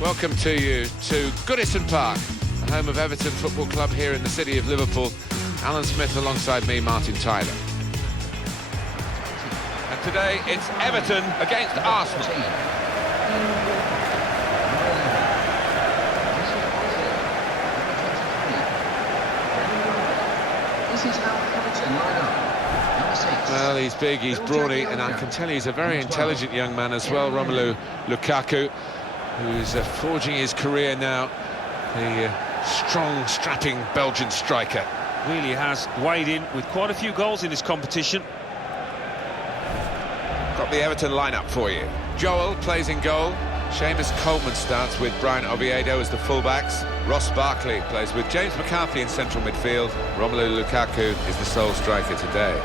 Welcome to you to Goodison Park, the home of Everton Football Club here in the city of Liverpool. Alan Smith alongside me, Martin Tyler. And today it's Everton against Arsenal. This is how Everton line up. Well, he's big, he's brawny, and I can tell you he's a very intelligent young man as well, Romelu Lukaku, who's forging his career now, the strong, strapping Belgian striker. Really has weighed in with quite a few goals in this competition. Got the Everton lineup for you. Joel plays in goal. Seamus Coleman starts with Brian Oviedo as the fullbacks. Ross Barkley plays with James McCarthy in central midfield. Romelu Lukaku is the sole striker today.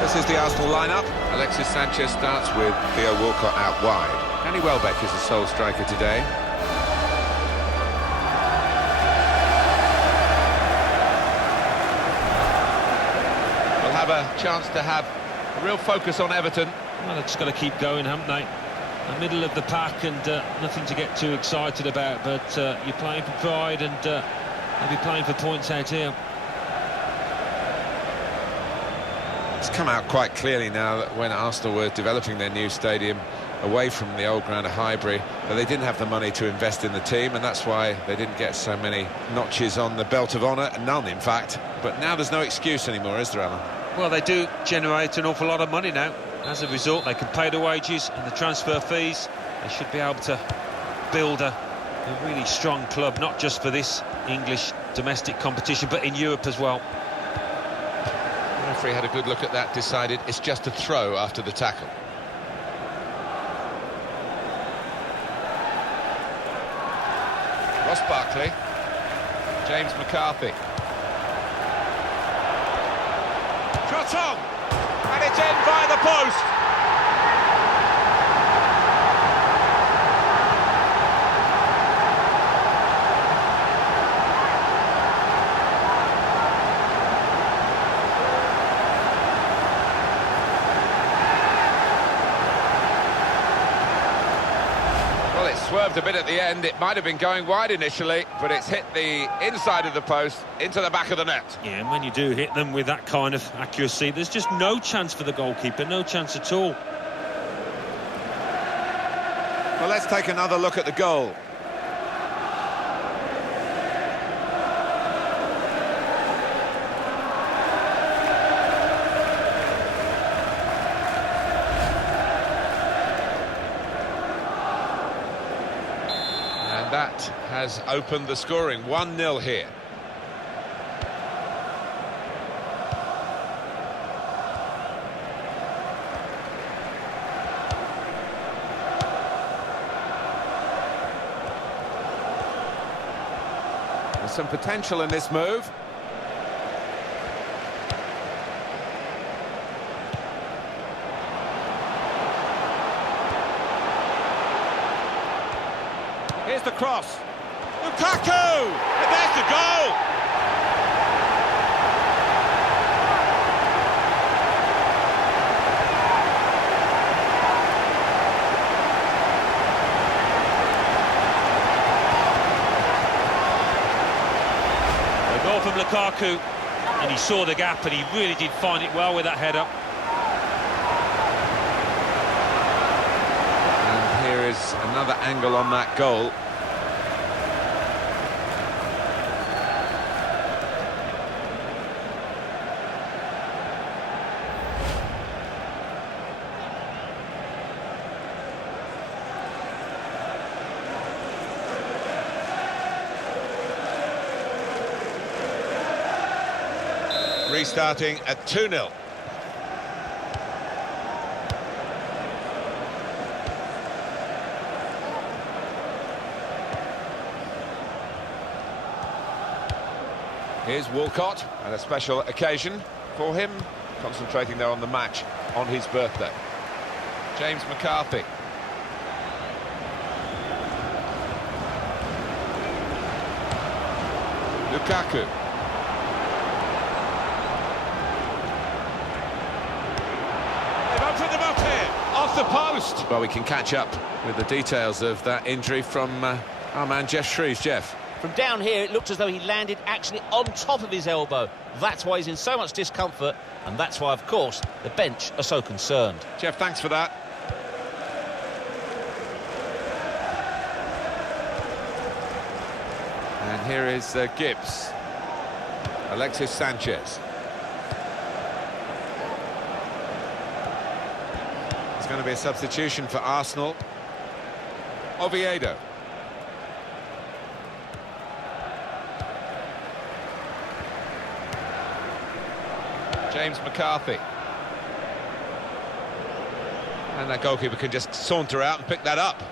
This is the Arsenal lineup. Alexis Sanchez starts with Theo Walcott out wide. Danny Welbeck is the sole striker today. We'll have a chance to have a real focus on Everton. Well, they've just got to keep going, haven't they? The middle of the pack and nothing to get too excited about, but you're playing for pride and they'll be playing for points out here. It's come out quite clearly now that when Arsenal were developing their new stadium away from the old ground of Highbury, that they didn't have the money to invest in the team, and that's why they didn't get so many notches on the belt of honour, none in fact. But now there's no excuse anymore, is there, Alan? Well, they do generate an awful lot of money now. As a result, they can pay the wages and the transfer fees. They should be able to build a really strong club, not just for this English domestic competition, but in Europe as well. The referee had a good look at that, decided it's just a throw after the tackle. Ross Barkley, James McCarthy. Shot on! And it's in by the post! Well, it swerved a bit at the end. It might have been going wide initially, but it's hit the inside of the post into the back of the net. Yeah, and when you do hit them with that kind of accuracy, there's just no chance for the goalkeeper, no chance at all. Well, let's take another look at the goal. And that has opened the scoring. 1-0 here. There's some potential in this move. Here's the cross. Lukaku! And there's the goal! A goal from Lukaku, and he saw the gap and he really did find it well with that header. And here is another angle on that goal. Restarting at 2-0. Here's Walcott, and a special occasion for him, concentrating there on the match on his birthday. James McCarthy. Lukaku. They've open them up here, off the post. Well, we can catch up with the details of that injury from our man Jeff Shreves. Jeff. From down here, it looked as though he landed actually on top of his elbow. That's why he's in so much discomfort, and that's why, of course, the bench are so concerned. Jeff, thanks for that. And here is Gibbs. Alexis Sanchez. There's going to be a substitution for Arsenal. Oviedo. James McCarthy. And that goalkeeper can just saunter out and pick that up.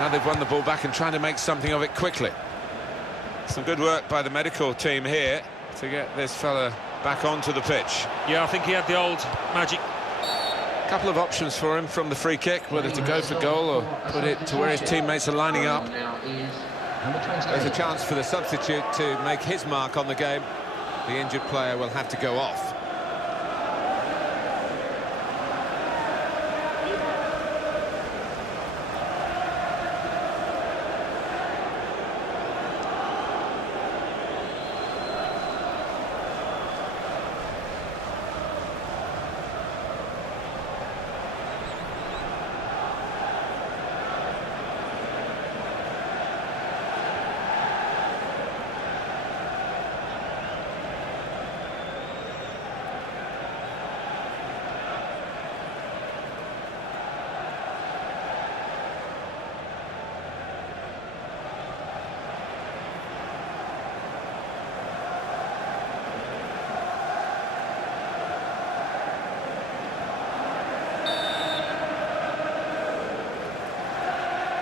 Now they've won the ball back and trying to make something of it quickly. Some good work by the medical team here to get this fella back onto the pitch. Yeah, I think he had the old magic. A couple of options for him from the free kick, whether to go for goal or put it to where his teammates are lining up. There's a chance for the substitute to make his mark on the game. The injured player will have to go off.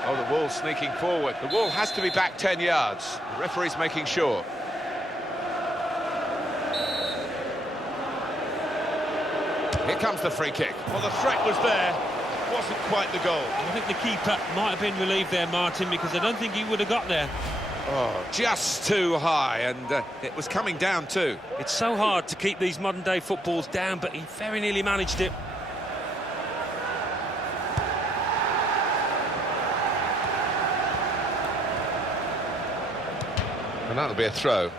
Oh, the ball sneaking forward. The ball has to be back 10 yards. The referee's making sure. Here comes the free kick. Well, the threat was there. Wasn't quite the goal. I think the keeper might have been relieved there, Martin, because I don't think he would have got there. Oh, just too high, and it was coming down too. It's so hard to keep these modern-day footballs down, but he very nearly managed it. And that'll be a throw.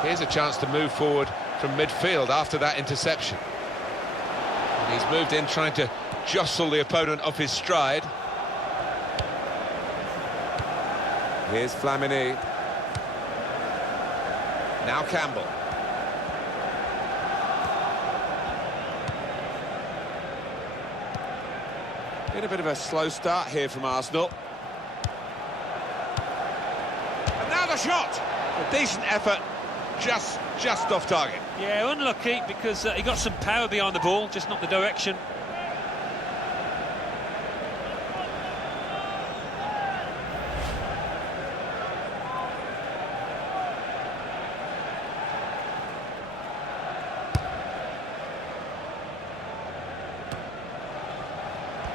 Here's a chance to move forward from midfield after that interception. And he's moved in trying to jostle the opponent off his stride. Here's Flamini. Now Campbell. Been a bit of a slow start here from Arsenal. And now the shot! A decent effort, just off target. Yeah, unlucky, because he got some power behind the ball, just not the direction.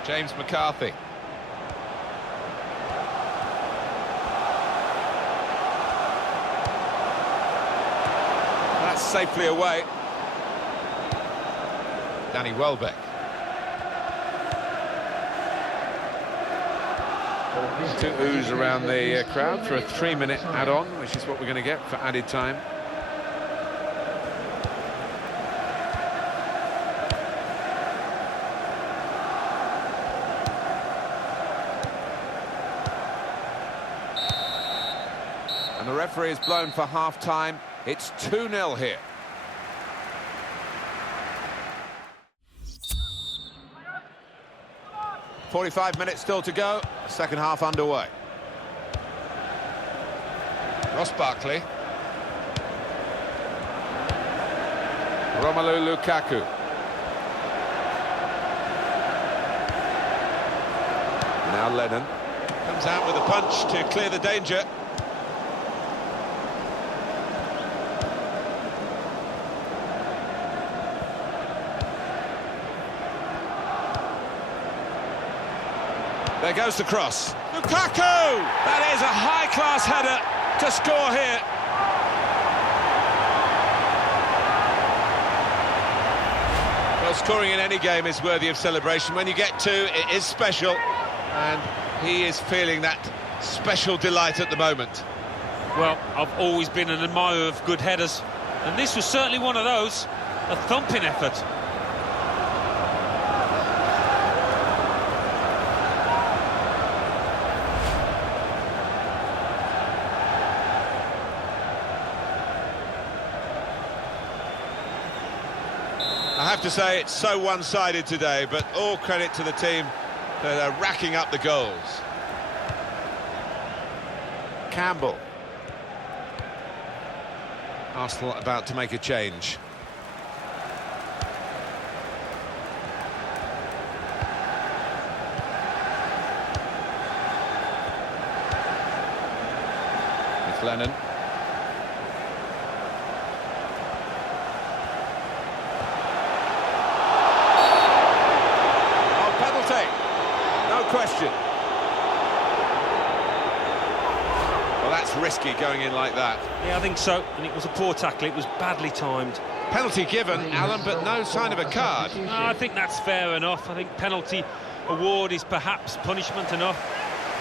James McCarthy. That's safely away. Danny Welbeck. To ooze around the crowd for a 3-minute add-on, which is what we're going to get for added time. And the referee is blown for half-time. It's 2-0 here. "45 minutes still to go, second half underway. Ross Barkley. Romelu Lukaku. Now Lennon. Comes out with a punch to clear the danger. There goes the cross. Lukaku! That is a high-class header to score here. Well, scoring in any game is worthy of celebration. When you get two, it is special, and he is feeling that special delight at the moment. Well, I've always been an admirer of good headers, and this was certainly one of those. A thumping effort. I have to say it's so one-sided today, but all credit to the team that are racking up the goals. Campbell. Arsenal about to make a change. It's Lennon. Question. Well, that's risky going in like that. Yeah, I think so, and it was a poor tackle. It was badly timed. Penalty given, Alan, but no sign of a card. No, I think that's fair enough. I think penalty award is perhaps punishment enough.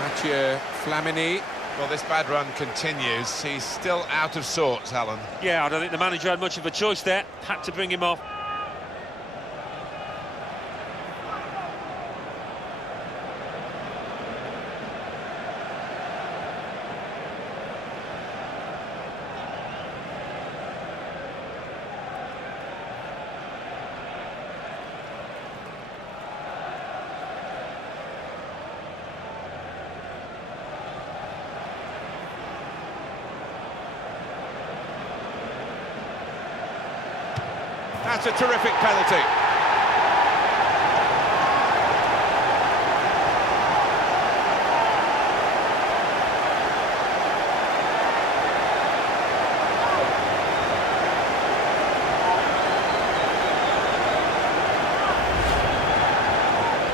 Mathieu Flamini. Well, this bad run continues. He's still out of sorts, Alan. Yeah, I don't think the manager had much of a choice there. Had to bring him off. That's a terrific penalty.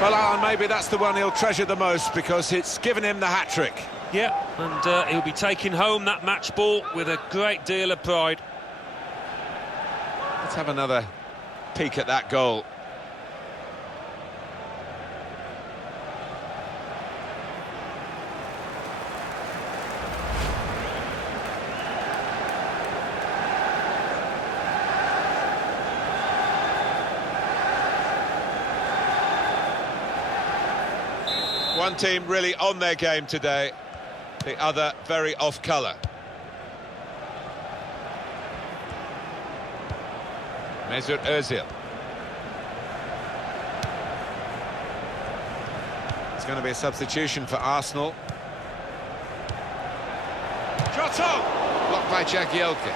Well, Alan, maybe that's the one he'll treasure the most because it's given him the hat-trick. Yeah, and he'll be taking home that match ball with a great deal of pride. Let's have another peek at that goal. One team really on their game today, the other very off colour. Mesut Ozil. It's going to be a substitution for Arsenal. Shot on! Blocked by Jagielka.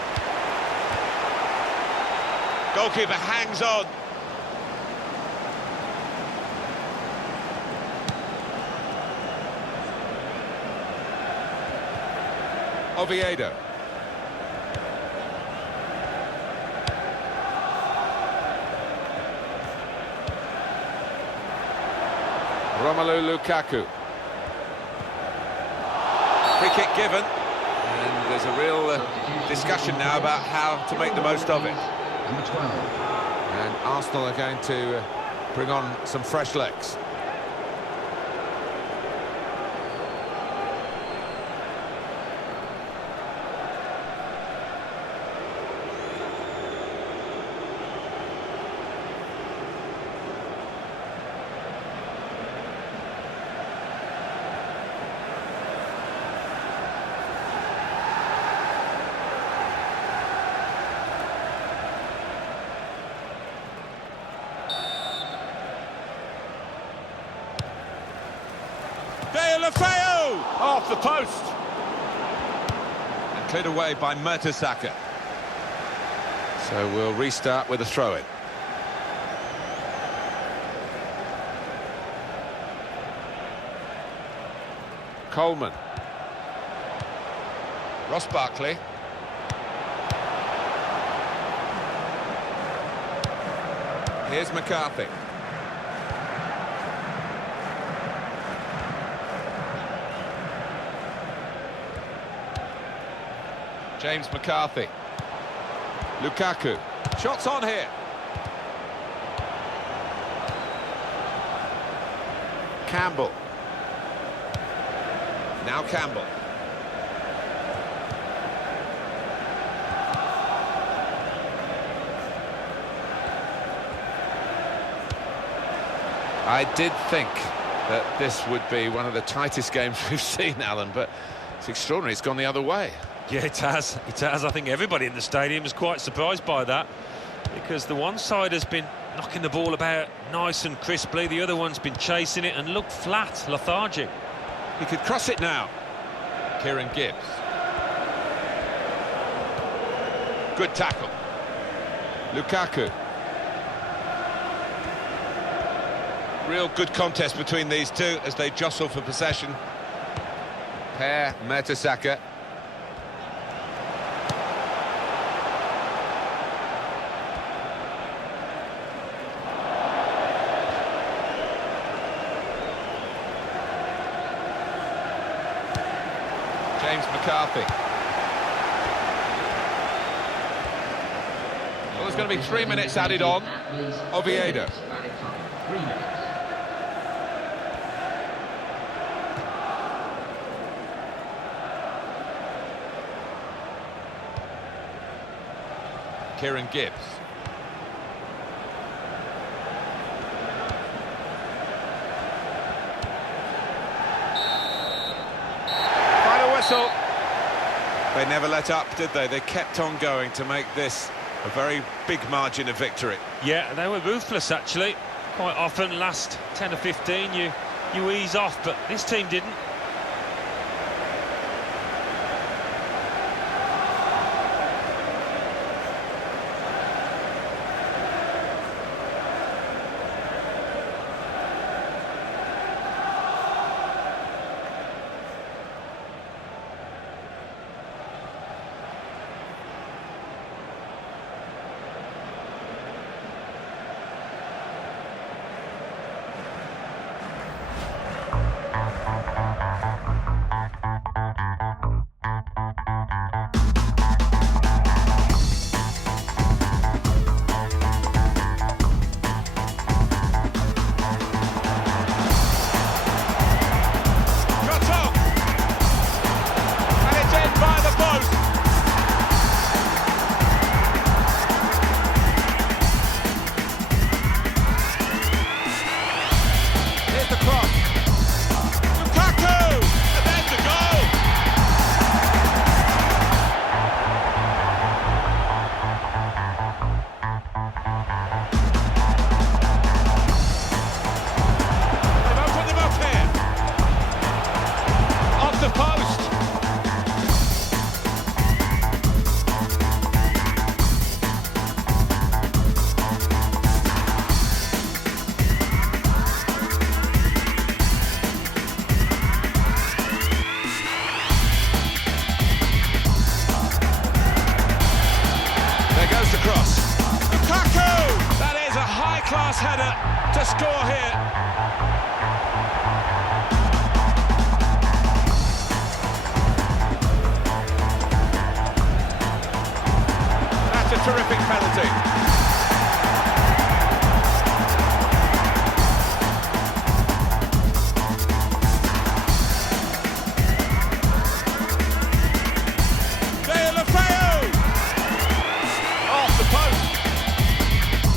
Goalkeeper hangs on. Oviedo. Romelu Lukaku. Free kick given, and there's a real discussion now about how to make the most of it. Number 12. And Arsenal are going to bring on some fresh legs. Off the post and cleared away by Mertesacker. So we'll restart with a throw-in. Coleman. Ross Barkley. Here's McCarthy. James McCarthy. Lukaku. Shots on here. Campbell. Now Campbell. I did think that this would be one of the tightest games we've seen, Alan, but it's extraordinary. It's gone the other way. Yeah, it has. It has. I think everybody in the stadium is quite surprised by that, because the one side has been knocking the ball about nice and crisply, the other one's been chasing it and looked flat, lethargic. He could cross it now. Kieran Gibbs. Good tackle. Lukaku. Real good contest between these two as they jostle for possession. Per Mertesacker. James McCarthy. Well, there's going to be 3 minutes added on. Oviedo. 3 minutes. Kieran Gibbs. Final whistle. They never let up, did they? They kept on going to make this a very big margin of victory. Yeah, they were ruthless, actually. Quite often, last 10 or 15, you ease off, but this team didn't. Class header to score here. That's a terrific penalty.